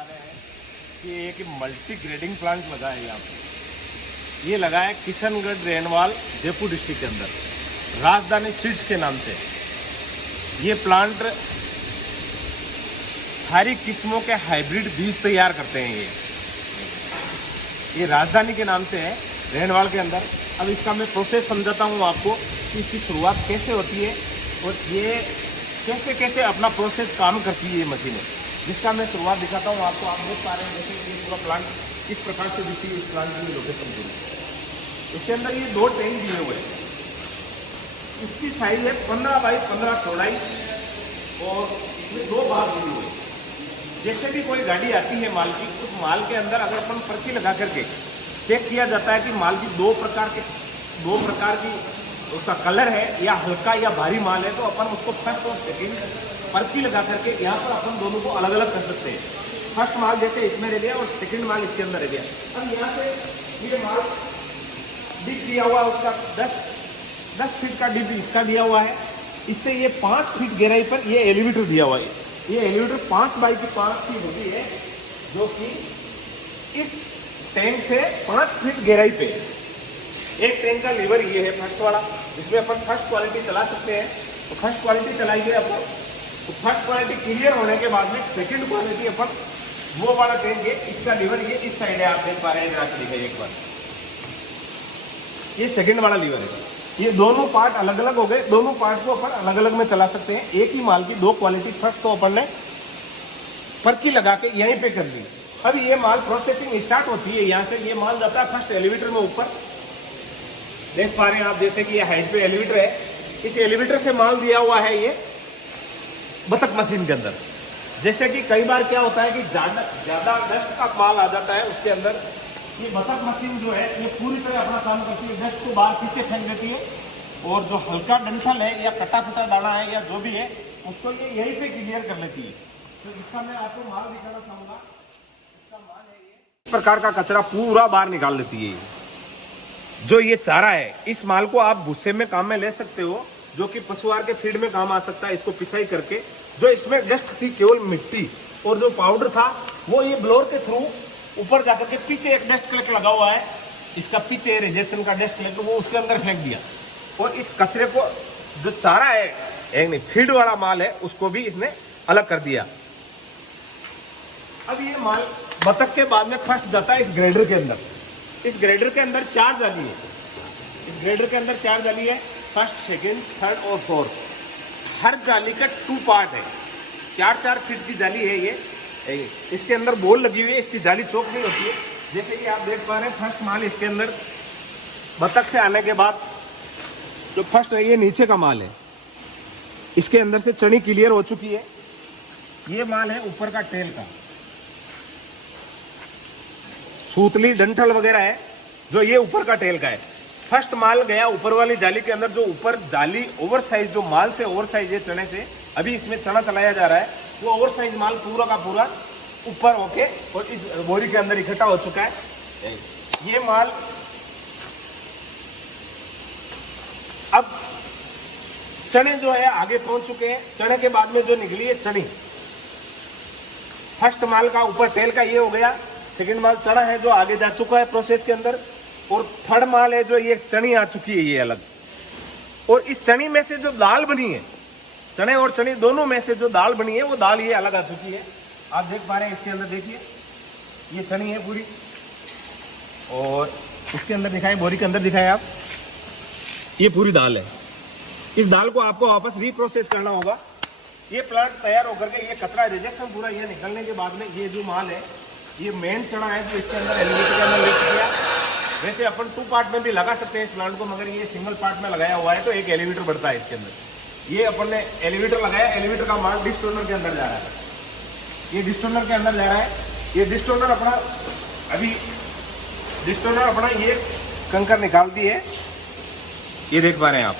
पा रहे हैं कि एक मल्टी ग्रेडिंग प्लांट लगा है यहाँ पे। ये लगा है किशनगढ़ रेनवाल जयपुर डिस्ट्रिक्ट के अंदर, राजधानी सीड्स के नाम से। ये प्लांट सारी किस्मों के हाइब्रिड बीज तैयार करते हैं। ये राजधानी के नाम से है, रेनवाल के अंदर। अब इसका मैं प्रोसेस समझाता हूँ आपको कि इसकी शुरुआत कैसे होती है और ये कैसे कैसे अपना प्रोसेस काम करती है ये मशीनें, जिसका मैं शुरुआत दिखाता हूँ आपको। आप देख पा रहे हैं जैसे कि ये पूरा प्लांट किस प्रकार से दिखती है। इस प्लांट की लोकेशन पूरी, इसके अंदर ये 2 टैंक दिए हुए हैं। इसकी साइज है 15 बाई 15 चौड़ाई और इसमें 2 भाग दिए हुए हैं। जैसे भी कोई गाड़ी आती है माल की, उस माल के अंदर अगर अपन पर्ची लगा करके चेक किया जाता है कि माल की दो प्रकार की उसका कलर है, या हल्का या भारी माल है, तो अपन उसको फर्स्ट और सेकेंड पर्ची लगा करके यहाँ पर अपन दोनों को अलग अलग कर सकते हैं। फर्स्ट माल जैसे इसमें रह गया और सेकेंड माल इसके अंदर रह गया। अब यहाँ से ये माल डिप दिया हुआ है, उसका 10 फीट का डिप इसका दिया हुआ है। इससे ये 5 फीट गहराई पर ये एलिवेटर दिया हुआ है। ये एलिवेटर 5 बाई 5 फीट होती है, जो कि इस टैंक से 5 फीट गहराई पे। एक टैंक का लीवर ये है फर्स्ट वाला, जिसमें अपन फर्स्ट क्वालिटी चला सकते हैं। तो फर्स्ट क्वालिटी चलाएंगे अपन, तो फर्स्ट क्वालिटी क्लियर होने के बाद में सेकंड क्वालिटी अपन वो वाला टैंक है। इसका लीवर ये इस साइड है, आप देख पा रहे हैं, जरा दिखाइए एक बार। ये सेकंड वाला लीवर है। ये दोनों पार्ट अलग अलग हो गए, दोनों पार्ट को अपन अलग अलग में चला सकते हैं। एक ही माल की 2 क्वालिटी फर्स्ट तो अपन ने पर्ची लगा के यहीं पे कर ली। अब ये माल प्रोसेसिंग स्टार्ट होती है, यहाँ से ये माल जाता है फर्स्ट एलिवेटर में ऊपर। देख पा रहे हैं आप जैसे कि ये हाइट पे एलिवेटर है। इस एलिवेटर से माल दिया हुआ है ये बतख मशीन के अंदर। जैसे कि कई बार क्या होता है कि ज़्यादा डस्ट का माल आ जाता है, उसके अंदर ये बतख मशीन जो है ये पूरी तरह अपना काम करती है। डस्ट को बाहर पीछे फेंक देती है, और जो हल्का डंठल है या कटा फटा दाना है या जो भी है, उसको ये यहीं पे क्लियर कर लेती है। तो इसका मैं आपको माल दिखाना चाहूँगा। इसका माल है ये, इस प्रकार का कचरा पूरा बाहर निकाल लेती है। जो ये चारा है, इस माल को आप भूसे में काम में ले सकते हो, जो कि पशुआहार के फीड में काम आ सकता है। इसको पिसाई करके, जो इसमें डस्ट थी केवल मिट्टी और जो पाउडर था, वो ये ब्लोअर के थ्रू ऊपर जाकर के पीछे एक डस्ट क्लिक लगा हुआ है, इसका पीछे रेजेशन का डस्ट क्लिक, वो उसके अंदर फेंक दिया। और इस कचरे को, जो चारा है एक नहीं फीड वाला माल है, उसको भी इसने अलग कर दिया। अब ये माल बतख के बाद में फर्स्ट जाता है इस ग्रेडर के अंदर। इस ग्रेडर के अंदर 4 जाली है। इस ग्रेडर के अंदर 4 जाली है, फर्स्ट, सेकेंड, थर्ड और फोर्थ। हर जाली का 2 पार्ट है। 4-4 फीट की जाली है ये। इसके अंदर बॉल लगी हुई है, इसकी जाली चौक नहीं होती है। जैसे कि आप देख पा रहे हैं, फर्स्ट माल इसके अंदर बतख से आने के बाद जो फर्स्ट है, ये नीचे का माल है। इसके अंदर से चनी क्लियर हो चुकी है। ये माल है ऊपर का टेल का, सूतली डंठल वगैरह है, जो ये ऊपर का टेल का है। फर्स्ट माल गया ऊपर वाली जाली के अंदर। जो ऊपर जाली ओवर साइज, जो माल से ओवर साइज है चने से, अभी इसमें चना चलाया जा रहा है, वो ओवर साइज माल पूरा का पूरा ऊपर होके और इस बोरी के अंदर इकट्ठा हो चुका है। ये माल अब चने जो है आगे पहुंच चुके हैं। चने के बाद में जो निकली है चनी, फर्स्ट माल का ऊपर टेल का ये हो गया। सेकेंड माल चना है जो आगे जा चुका है प्रोसेस के अंदर, और थर्ड माल है जो ये चनी आ चुकी है ये अलग। और इस चनी में से जो दाल बनी है, चने और चनी दोनों में से जो दाल बनी है, वो दाल ये अलग आ चुकी है। आप देख पा रहे हैं इसके अंदर, देखिए ये चनी है पूरी, और इसके अंदर दिखाएं, बोरी के अंदर दिखाएं आप, ये पूरी दाल है। इस दाल को आपको वापस रीप्रोसेस करना होगा। ये प्लांट तैयार होकर के ये कचरा रिजेक्शन पूरा ये निकलने के बाद में ये जो माल है, ये मेन चना है जो इसके अंदर एलिवेटर के अंदर लिफ्ट किया। वैसे अपन 2 पार्ट में भी लगा सकते हैं इस प्लांट को, मगर ये सिंगल पार्ट में लगाया हुआ है तो एक एलिवेटर बढ़ता है इसके अंदर। ये अपन ने एलिवेटर लगाया, एलिवेटर का माल डिस्टोनर के अंदर जा रहा है। ये डिस्टोनर के अंदर जा रहा है। ये डिस्टोनर अपना, अभी डिस्टोनर अपना ये कंकर निकालती है, ये देख पा रहे हैं आप।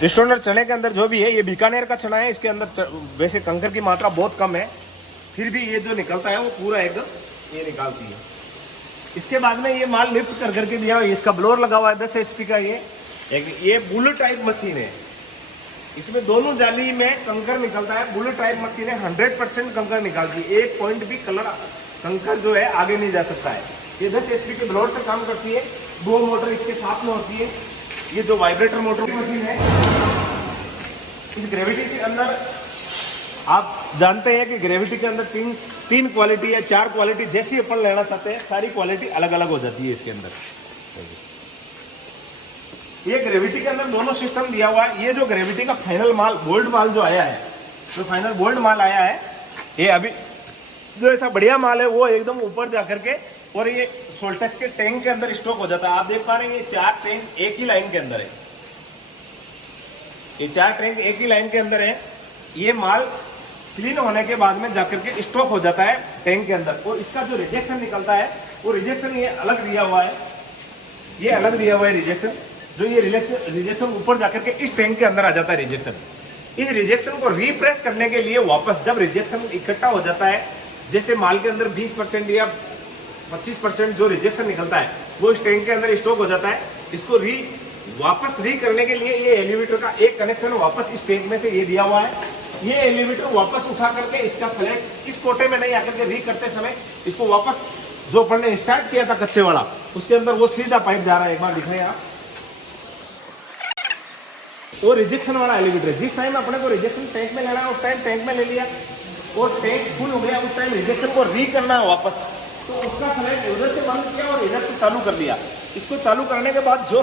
डिस्टोनर चने के अंदर जो भी है, ये बीकानेर का चना है, इसके अंदर वैसे कंकर की मात्रा बहुत कम है, फिर भी ये जो निकलता है वो पूरा एकदम ये निकालती है। इसके बाद में ये माल लिफ्ट कर करके दिया हुआ है। इसका ब्लोअर लगा हुआ है 10 HP का। ये बुलेट टाइप मशीन है। इसमें दोनों जाली में कंकर निकलता है। बुलेट टाइप मशीन है, 100% कंकर निकालती है, एक पॉइंट भी कंकर जो है आगे नहीं जा सकता है। ये 10 HP के ब्लोअर से काम करती है, 2 मोटर इसके साथ में होती है। ये जो वाइब्रेटर मोटर मशीन है, इस ग्रेविटी के अंदर आप जानते हैं कि ग्रेविटी के अंदर तीन क्वालिटी है, 4 क्वालिटी, जैसी अपन लेना चाहते हैं सारी क्वालिटी अलग अलग हो जाती है इसके अंदर। ये ग्रेविटी के अंदर दोनों सिस्टम दिया हुआ है। ये जो ग्रेविटी का फाइनल माल, बोल्ड माल जो आया है, जो फाइनल बोल्ड माल आया है, ये अभी जो ऐसा बढ़िया माल है वो एकदम ऊपर जा करके और ये सोल्टेक्स के टैंक के अंदर स्टॉक हो जाता है। आप देख पा रहे हैं ये 4 टैंक एक ही लाइन के अंदर है, ये 4 टैंक एक ही लाइन के अंदर है। ये माल क्लीन होने के बाद में जाकर के स्टॉक हो जाता है टैंक के अंदर, और इसका जो रिजेक्शन निकलता है वो रिजेक्शन ये अलग दिया हुआ है, ये अलग दिया हुआ है रिजेक्शन। जो ये रिजेक्शन ऊपर जाकर के इस टैंक के अंदर आ जाता है रिजेक्शन। इस रिजेक्शन को रिप्रेस करने के लिए वापस जब रिजेक्शन इकट्ठा हो जाता है, जैसे माल के अंदर 20% या 25% जो रिजेक्शन निकलता है वो इस टैंक के अंदर स्टॉक हो जाता है। इसको वापस करने के लिए ये एलिवेटर का एक कनेक्शन वापस इस टैंक में से ये दिया हुआ है। ये एलिवेटर वापस उठा करके इसका सेलेक्ट इस कोटे में नहीं आकर के करते समय इसको वापस जो अपन ने स्टार्ट किया था कच्चे वाला, उसके अंदर वो सीधा पाइप जा रहा है। एक बार दिख रहे हैं आप, वो रिजेक्शन वाला एलिवेटर है। जिस टाइम अपने को रिजेक्शन टैंक में लेना है उस टाइम टैंक में ले लिया, और टैंक फुल हो गया उस टाइम रिजेक्शन को करना है वापस, तो उसका सेलेक्ट इधर से बंद किया और इधर से चालू कर दिया। इसको चालू करने के बाद जो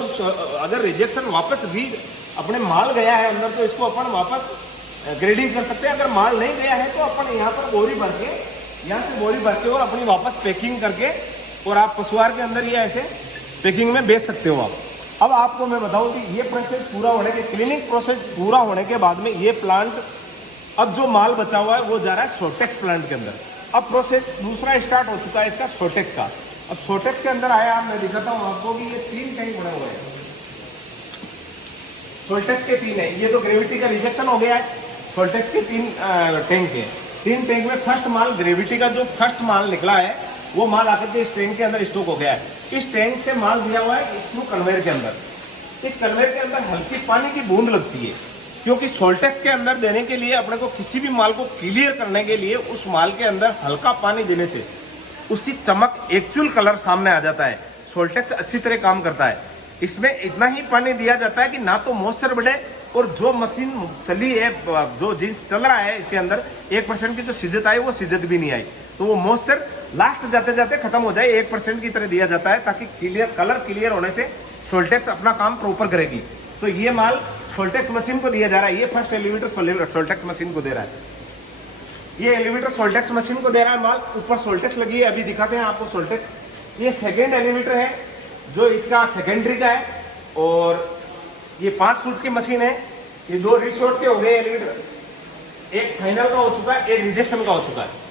अगर रिजेक्शन वापस अपने माल गया है अंदर, तो इसको अपन वापस ग्रेडिंग कर सकते हैं। अगर माल नहीं गया है तो अपन यहाँ पर बोरी भर के, यहाँ से बोरी भर के और अपनी वापस पैकिंग करके और आप पशुआर के अंदर ये ऐसे पैकिंग में बेच सकते हो आप। अब आपको मैं बताऊं कि ये प्रोसेस पूरा होने के, क्लीनिंग प्रोसेस पूरा होने के बाद में ये प्लांट, अब जो माल बचा हुआ है वो जा रहा है सोटेक्स प्लांट के अंदर। अब प्रोसेस दूसरा स्टार्ट हो चुका है इसका सोटेक्स का। अब सोटेक्स के अंदर आया, मैं दिखाता हूँ आपको कि ये 3 टैंक बने हुए हैं, सोल्टेक्स के 3 है। ये तो ग्रेविटी का रिजेक्शन हो गया है, सोल्टेक्स के 3 टैंक है। 3 टैंक में फर्स्ट माल, ग्रेविटी का जो फर्स्ट माल निकला है वो माल आकर के इस टैंक के अंदर स्टॉक हो गया है। इस टैंक से माल दिया हुआ है इसको कन्वेयर के अंदर। इस कन्वेयर के अंदर हल्की पानी की बूंद लगती है, क्योंकि सोल्टेक्स के अंदर देने के लिए अपने को किसी भी माल को क्लियर करने के लिए उस माल के अंदर हल्का पानी देने से उसकी चमक, एक्चुअल कलर सामने आ जाता है। सोल्टेक्स अच्छी तरह काम करता है। इसमें इतना ही पानी दिया जाता है कि ना तो मॉइस्चर बढ़े, और जो मशीन चली है, जो जींस चल रहा है इसके अंदर 1% की जो सिजत आई वो सिजत भी नहीं आई, तो वो मॉइस्चर लास्ट जाते जाते खत्म हो जाए, 1% की तरह दिया जाता है, ताकि कलर क्लियर होने से सोल्टेक्स अपना काम प्रॉपर करेगी। तो ये माल सोल्टेक्स मशीन को दिया जा रहा है। ये फर्स्ट एलिवेटर सोल्टेक्स मशीन को दे रहा है, ये एलिवेटर सोल्टेक्स मशीन को दे रहा है माल। ऊपर सोल्टेक्स लगी है, अभी दिखाते हैं आपको सोल्टेक्स। ये सेकेंड एलिवेटर है जो इसका सेकेंडरी का है, और ये 5 सूट की मशीन है। ये 2 रिशॉर्ट के हो गए एलिवेटर, एक फाइनल का हो चुका है, एक रिजेक्शन का हो चुका है।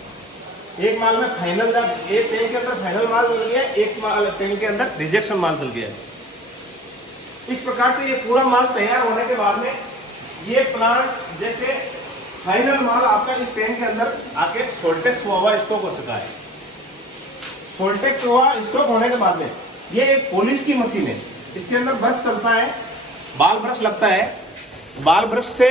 एक माल में फाइनल, एक टैंक के अंदर फाइनल माल चल गया, एक माल टैंक के अंदर रिजेक्शन माल चल गया। इस प्रकार से ये पूरा माल तैयार होने के बाद में ये प्लांट जैसे फाइनल माल आपका इस टैंक के अंदर आके सोल्टेक्स हुआ स्टॉक हो चुका है। सोल्टेक्स हुआ स्टॉक होने के बाद में ये एक पॉलिश की मशीन है। इसके अंदर ब्रश चलता है, बाल ब्रश लगता है। बाल ब्रश से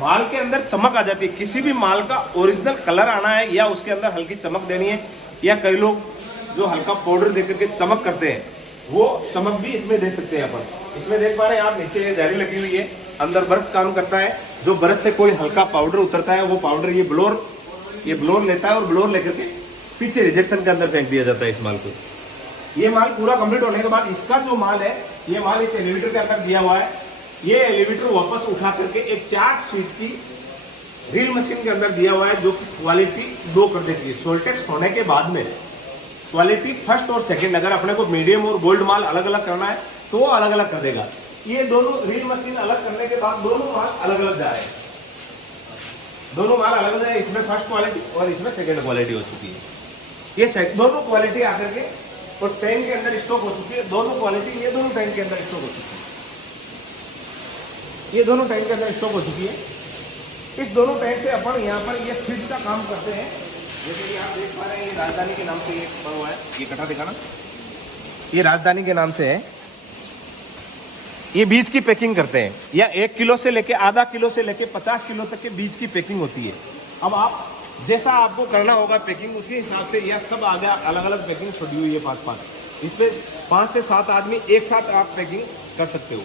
माल के अंदर चमक आ जाती है। किसी भी माल का ओरिजिनल कलर आना है या उसके अंदर हल्की चमक देनी है, या कई लोग जो हल्का पाउडर दे करके चमक करते हैं, वो चमक भी इसमें दे सकते हैं अपन। इसमें देख पा रहे हैं आप, नीचे जाली लगी हुई है, अंदर ब्रश काम करता है। जो ब्रश से कोई हल्का पाउडर उतरता है, वो पाउडर ये ब्लोर लेता है, और ब्लोर लेकर के पीछे रिजेक्शन के अंदर फेंक दिया जाता है इस माल को। ये माल पूरा कंप्लीट होने के बाद इसका जो माल है, ये माल इस एलिवेटर के अंदर दिया हुआ है। ये एलिवेटर वापस उठा करके एक 4 सीट की रील मशीन के अंदर दिया हुआ है, जो क्वालिटी 2 कर देती है। सोल्टेक्स होने के बाद में क्वालिटी फर्स्ट और सेकंड, अगर अपने को मीडियम और गोल्ड माल अलग अलग करना है तो वो अलग अलग कर देगा। ये दोनों रील मशीन अलग करने के बाद दोनों माल अलग अलग जा रहे हैं, दोनों माल अलग अलग है। इसमें फर्स्ट क्वालिटी और इसमें सेकंड क्वालिटी हो चुकी है। ये दोनों क्वालिटी आकर के और टैंक के अंदर स्टॉक हो चुकी है। दोनों क्वालिटी ये दोनों टैंक के अंदर स्टॉक हो चुकी है, ये दोनों टैंक के अंदर स्टॉक हो चुकी है। इस दोनों टैंक से अपन यहाँ पर ये स्विच का काम करते हैं। जैसे कि आप देख पा रहे हैं, ये राजधानी के नाम से ये बना हुआ है, ये कटा दिखाना, ये राजधानी के नाम से है। ये बीज की पैकिंग करते हैं, या 1 किलो से लेके आधा किलो से लेके 50 किलो तक के बीज की पैकिंग होती है। अब आप जैसा आपको करना होगा पैकिंग, उसी हिसाब से यह सब आगे अलग अलग पैकिंग छोड़ी हुई है 5-5। इस पर 5 से 7 आदमी एक साथ आप पैकिंग कर सकते हो।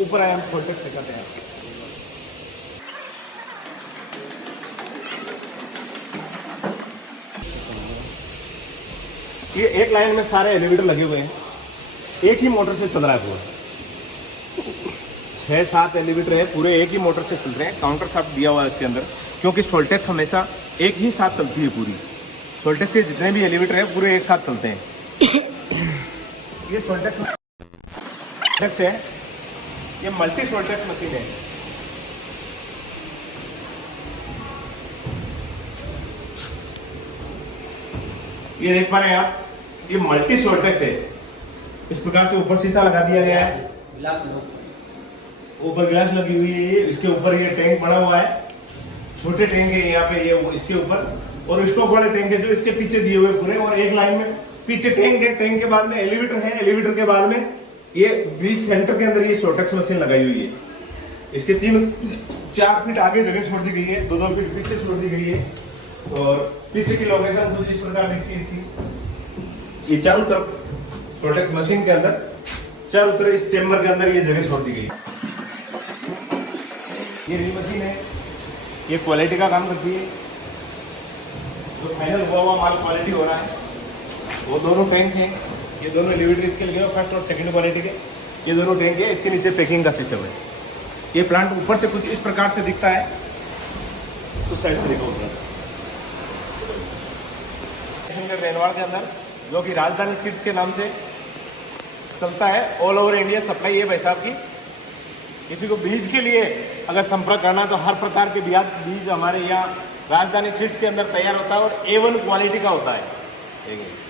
ऊपर आए हम फोल्टेक्स से करते हैं। ये एक लाइन में सारे एलिवेटर लगे हुए हैं, एक ही मोटर से चल रहा है पूरा। 6-7 एलिवेटर है, पूरे एक ही मोटर से चल रहे हैं। काउंटर शाफ्ट दिया हुआ है इसके अंदर, क्योंकि सोल्टेक्स हमेशा एक ही साथ चलती है पूरी। सोल्टेक्स के जितने भी एलिवेटर है पूरे एक साथ चलते हैं। ये सोल्टेक्स है, ये मल्टी सोल्टेक्स मशीन है। ये देख पा रहे हैं आप, ये मल्टी सोल्टेक्स है। इस प्रकार से ऊपर शीशा लगा दिया गया है, ऊपर गिलास लगी हुई है। इसके ऊपर ये टैंक बना हुआ है, छोटे टैंक है यहाँ पे, ये इसके ऊपर, और स्टॉक वाले टैंक है जो इसके पीछे दिए हुए पूरे, और एक लाइन में पीछे टैंक है। टैंक के बाद में एलिवेटर है, एलिवेटर के बाद में ये बीच सेंटर के अंदर ये सोल्टेक्स मशीन लगाई हुई है। इसके 3-4 फीट आगे जगह छोड़ दी गई है, 2-2 फीट पीछे छोड़ दी गई है, और पीछे की लोकेशन कुछ इस प्रकार लिखी इसकी। ये चारों तरफ सोल्टेक्स मशीन के अंदर, चारों तरफ इस चेम्बर के अंदर ये जगह छोड़ दी गई। ये रील मशीन है, ये क्वालिटी का काम करती है। जो फाइनल हुआ माल क्वालिटी हो रहा है, वो दोनों टैंक हैं। ये दोनों एलिवेटर इसके लिए फर्स्ट और सेकंड क्वालिटी के, ये दोनों टैंक है। इसके नीचे पैकिंग का सिस्टम है। ये प्लांट ऊपर से कुछ इस प्रकार से दिखता है, उस साइड से देखो उधर रेनवाड़ के अंदर, जो कि राजधानी सीड्स के नाम से चलता है। ऑल ओवर इंडिया सप्लाई है भाई साहब की। किसी को बीज के लिए अगर संपर्क करना तो हर प्रकार के बीज हमारे यहाँ राजधानी सीड्स के अंदर तैयार होता है, और A1 क्वालिटी का होता है,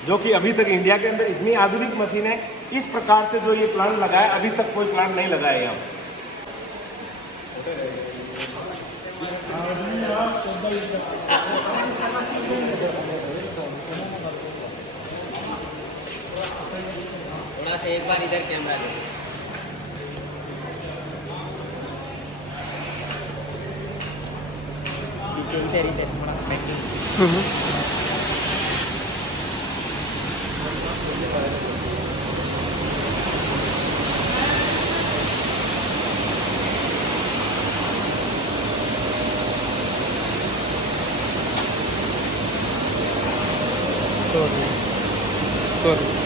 जो कि अभी तक इंडिया के अंदर इतनी आधुनिक मशीन है। इस प्रकार से जो ये प्लांट लगाया, अभी तक कोई प्लांट नहीं लगाया यहाँ। थोड़ा सा एक बार इधर कैमरा दे। Sorry.